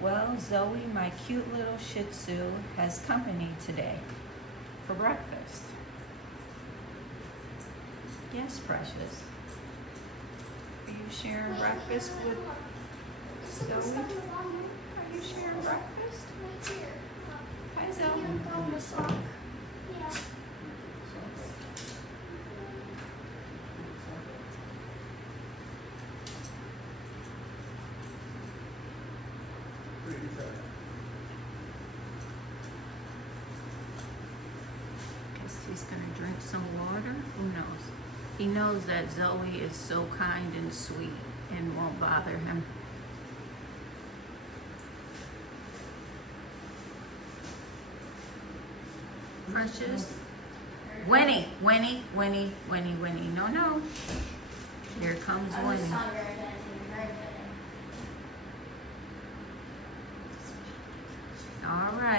Well, Zoe, my cute little Shih Tzu, has company today for breakfast. Yes, precious. Are you sharing breakfast with Zoe? Are you sharing breakfast? Hi, Zoe. Guess he's gonna drink some water. Who knows? He knows that Zoe is so kind and sweet and won't bother him. Precious. Winnie. No. Here comes Winnie. All right.